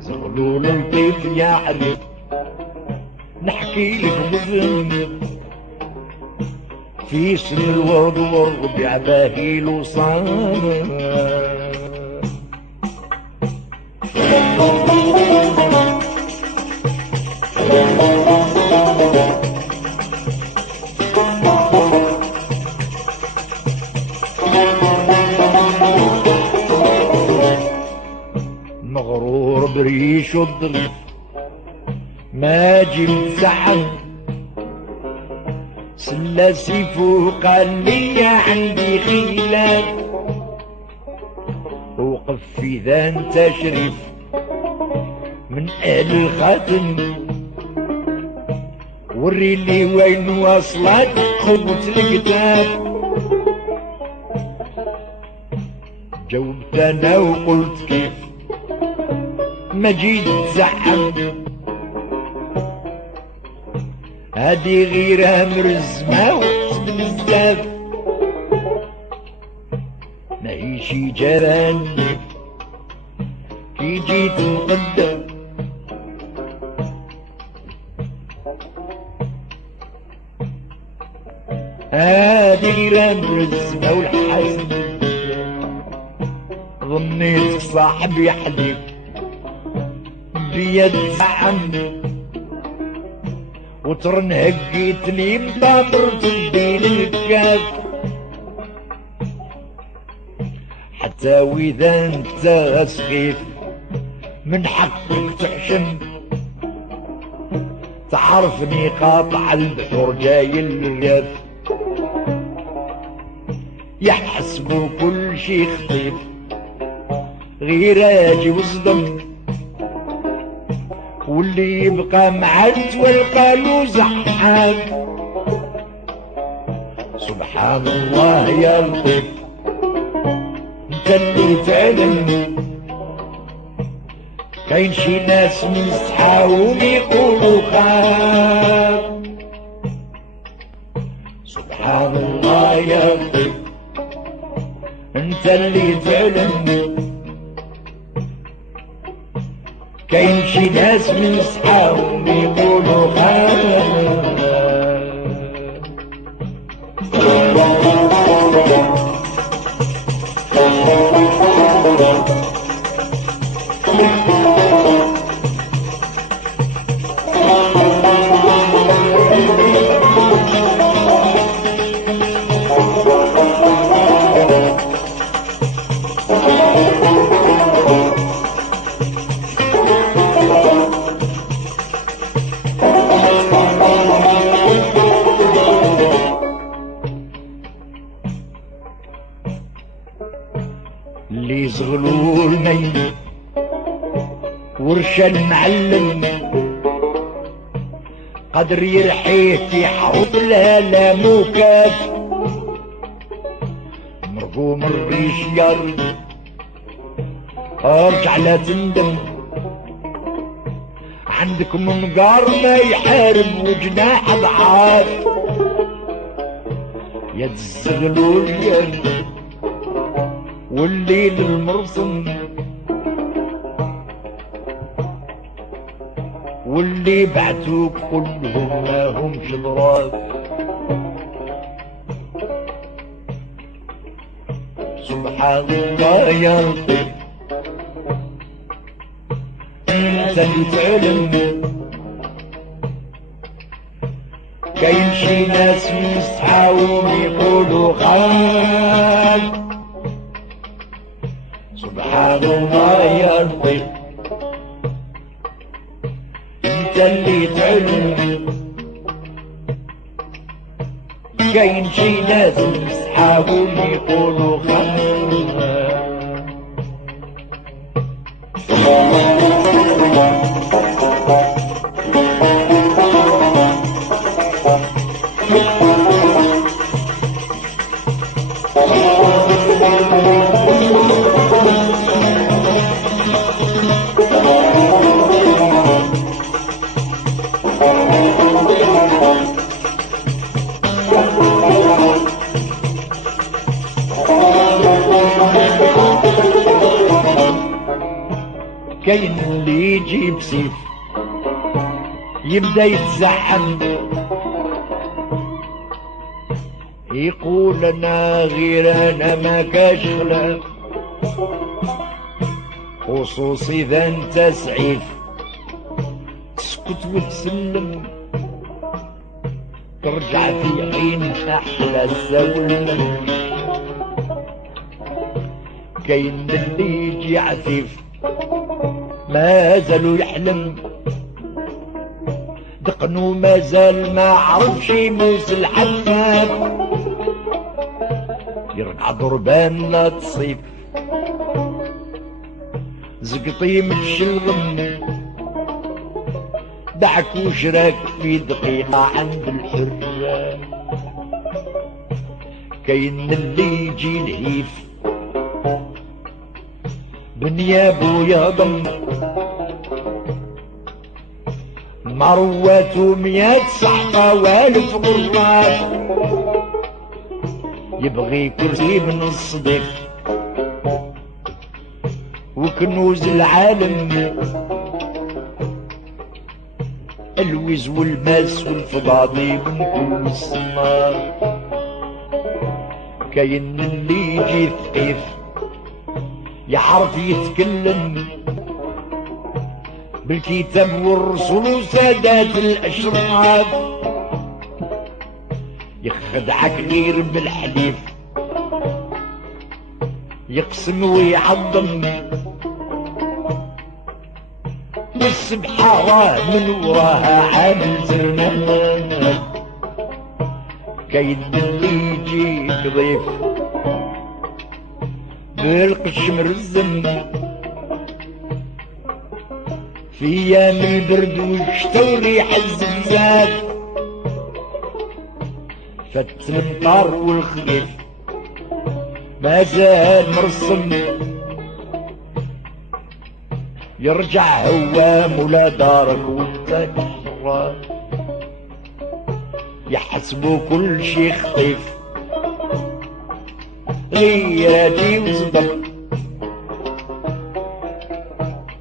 زغلول الطيف يعرف نحكي لك مذنب في سن الورد والربيع باهي له صار مغرور بريش الظريف ما جبت زحم سلاسي فوق اللي عندي خلاف وقف في ذان تشريف من اهل الخاتم وري لي وين وصلت خبط الكتاب جاوبت انا وقلت كيف ما جيت تزعم هادي غيرها مرزمة وقت بزاف ماهيشي جراني كي جيت نقدم هادي غيرها مرزمة والحزن ظنيت صاحبي حليف بيد زعم وترن هقيت لي مطامرت بين الكاف حتى واذا انت سخيف من حقك تحشم تعرفني قاطع البحور جاي الرياف يحسبوا كل شي خطيف غير اجي وصدم واللي يبقى معد والقالوا زحام سبحان الله يا لطيف انت اللي تعلم كاين شي ناس مسحاهم يقولوا خاف سبحان الله يا لطيف انت اللي تعلم كاين شي ناس من صحابهم يقولوا خاف اللي زغلول ميت ورشا المعلم قدر يرحيه في حولها لا مكاف مرقوم الريش يرد ارجع لا تندم عندك منقار ما يحارب وجناح ضعاف يا الزغلول يرد والليل المرسم واللي بعتوك كلهم ما همش ضراف سبحان الله يا لطيف انت اللي تعلم كاين شي ناس يصحاهم يقولوا خال سبحان الله يا لطيف انت اللي تعلم كاين شي ناس يصحاهم يقولوا خال كاين اللي يجيب سيف يبدا يتزعم يقول انا غير انا ما كاش خلاف، خصوصي اذا انت سعيف تسكت وتسلم ترجع في حين احلى السلم. كاين اللي يجي عفيف ما زالوا يحلم دقنو ما زال ما عرفش يموس الحفاف، يرقع ضربان لا تصيف زقطي متشلغم دعك وشراك في دقيقة عند الحرة. كاين اللي يجي الهيف بنيابو يهضم مروات وميات صحقة والف غرات، يبغي كرسي من الصديق وكنوز العالم الوز والماس والفضاضي من كل السمار. كاين اللي يجي ثقيف يعرف يتكلم بالكتاب والرسول وسادات الاشراف، يخدعك غير بالحليف يقسم ويعظم والسبحة راه من وراها عامل زرمان. كاين اللي يجيك ضيف بالقش مرزم في ايام البرد والشتا وريح الزنزان، فت المطار والخفيف ما زال مرسم يرجع هو مولا دارك وانت تشرى، يحسبوا كل شي خفيف غيراتي وصدق،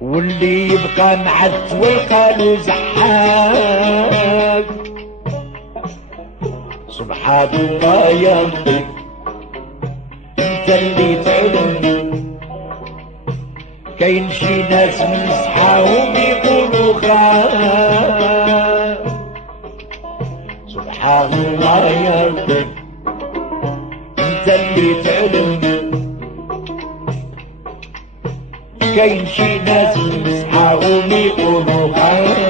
واللي يبقى معت والقالوا زحاف. سبحان الله يا لطيف انت اللي تعلم، كاين شي ناس مسحاهم يقولوا خاف. سبحان الله يا لطيف انت اللي تعلم، كاين شي ناس مسحاهم يقولوا خاف.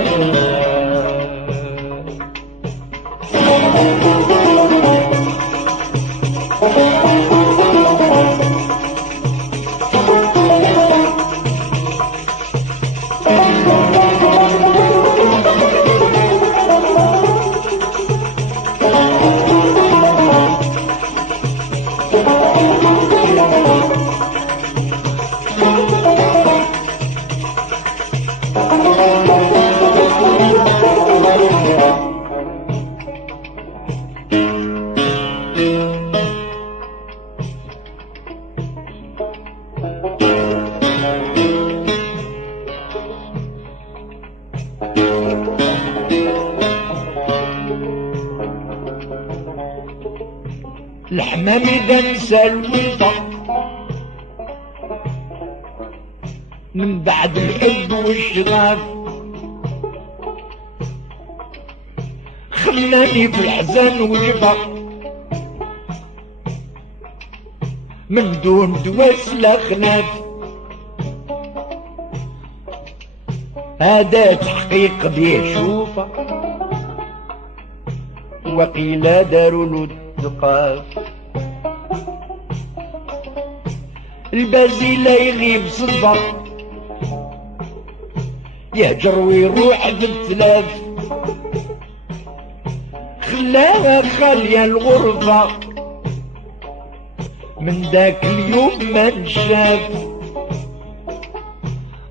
الحمام إذا نسى الوفا من بعد الحب والشغاف، خلاني في الحزن وجفا من دون دواس لا خلاف. هذا تحقيق بيه شوفه وقيل داروا له الثقاف. البازي لا يغيب صدفة يهجر ويروح بالتلاف، خلاها خالية الغرفة من ذاك اليوم ما نشاف.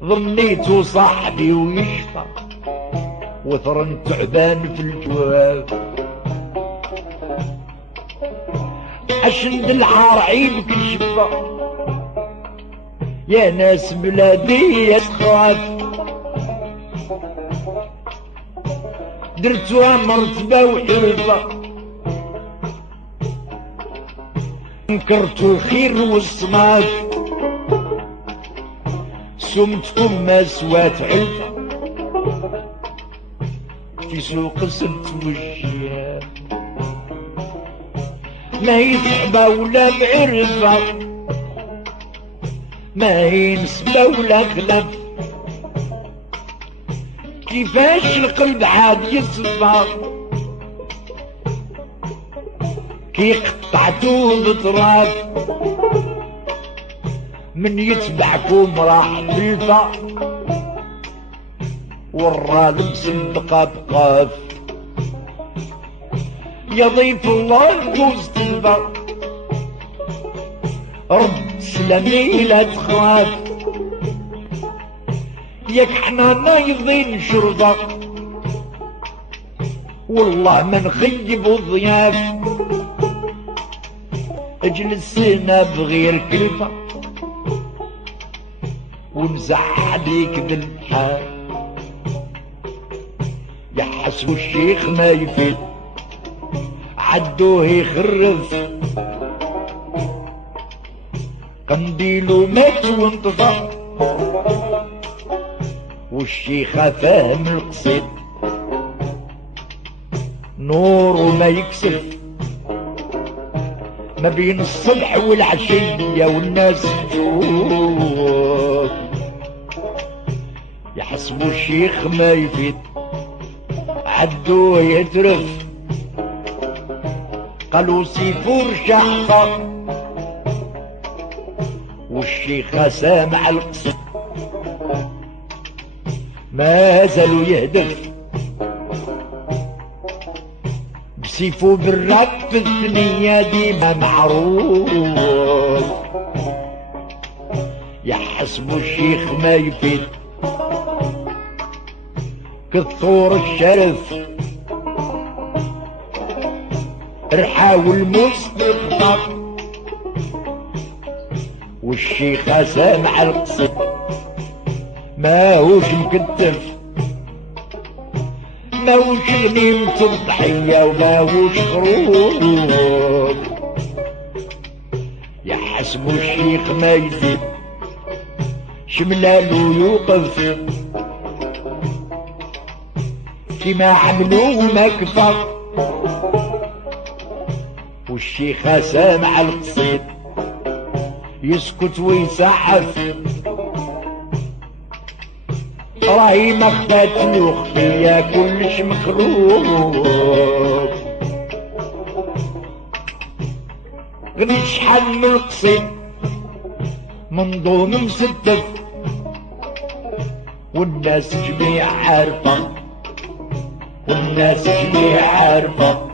ظنيته صاحبي ويشفى وثرن تعبان في الجواب، عشند الحار عيب كشفة يا ناس بلادي تخاف درتوها مرتبة وحرفة انكرتوا الخير والصناف سمتكم ما سوات علفة في سوق سبت والجياب ما هي صحبة ولا بعرفة ما هي نسبة ولا خلاف كيفاش القلب عاد يصفى كي قطعتو بطراف من يتبعكم راح بالفا والراد مسبقة بقاف يا ضيف الله جوز تلفا رب سلامي لا تخاف ياك حنا نايضين شرطة والله ما نخيب الضياف اجلس هنا بغير كلفة ومزح عليك بالحال يحسبوا الشيخ ما يفيد عدوه يخرف قنديلو مات وانطفى والشيخة فاهم القصيد نور وما يكسف ما بين الصبح والعشية والناس تشوف يحسبوا الشيخ ما يفيد عدوه يترف قالوا سيفور شحطة والشيخة سامع القصد ما زالوا يهدف بسيفو بالرب في الثنية ديما معروف يحسبوا الشيخ ما يفيد كالثور الشرف رحاو المستقطع والشيخة سامع القصد ما هوش مكتف ما هوش غنيمة الضحية وما هوش خروج يحسبوا الشيخ ما يزيد شملالو يوقف كيما عملوه ما كفر والشيخة سامع القصيد يسكت ويسعف راهي ما خداتلو خفية كلش مخروج غني شحال من القصيد منظوم مستف والناس جميع عارفة والناس جميع عارفة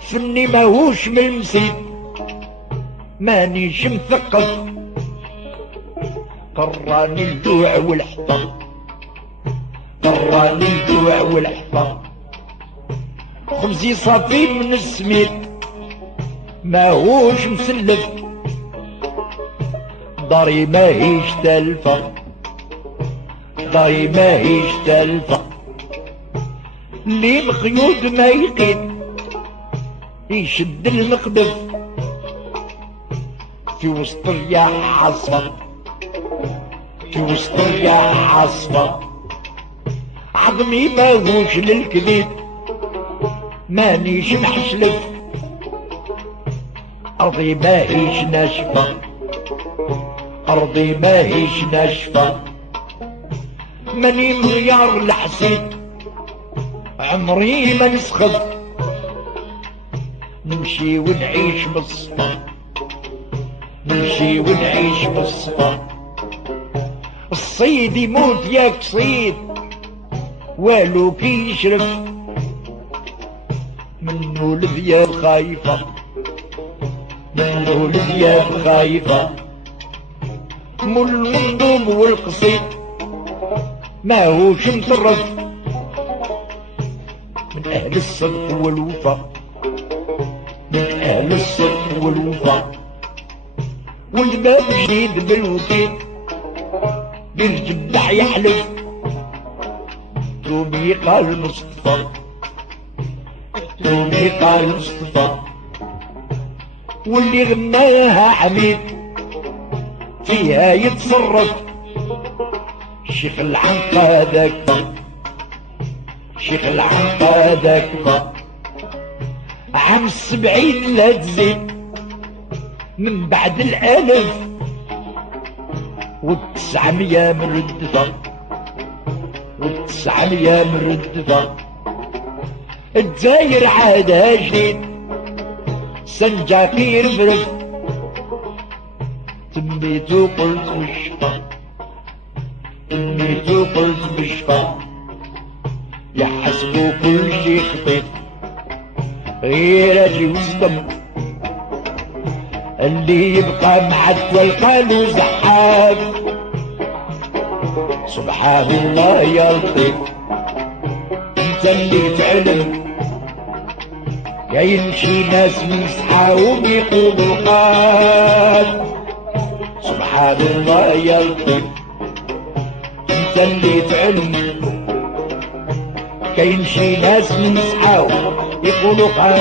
فني ماهوش من المسيد مانيش مثقف قراني الجوع والحفظ قراني الجوع والحفظ خبزي صافي من السميد ماهوش مسلف داري ماهيش تلفة داري ماهيش تلفة اللي مخيود ما يقيد يشد المقدف في وسط الرياح عصفة في وسط الرياح عصفة عظمي ماهوش للكذب مانيش نحشلف أرضي ماهيش ناشفة أرضي ماهيش ناشفة ماني مغيار الحسيد عمري ما نسخف نمشي ونعيش بالصفا نمشي ونعيش بالصفا الصيد يموت ياك صيد والو كي يشرف منو الذياب خايفة منو الذياب خايفة مول المنظوم والقصيد ما هوش مطرف من أهل الصدق والوفا من أهل الصدق والوفا والباب جديد بالوكيل بالجبع يحلف تومي قال مصطفى تومي قال مصطفى واللي غناها حميد فيها يتصرف شيخ العنقا ذاك شيخ العنقا ذاك عام 70 لا تزيد من بعد 1900 مردفة و900 مردفة الداير عادها جديد سنجاقي رفرف تميتو قلت مشفى تميتو قلت مشفى يحسبوا كل شي خطيط غير اجي وصدم اللي يبقى معدل قالوا زحاف سبحان الله يا لطيف انت اللي تعلم يا يمشي ناس مسحاهم يقولوا قال سبحان الله يا لطيف انت اللي تعلم كاين شي ناس مسحاهم يقولوا قال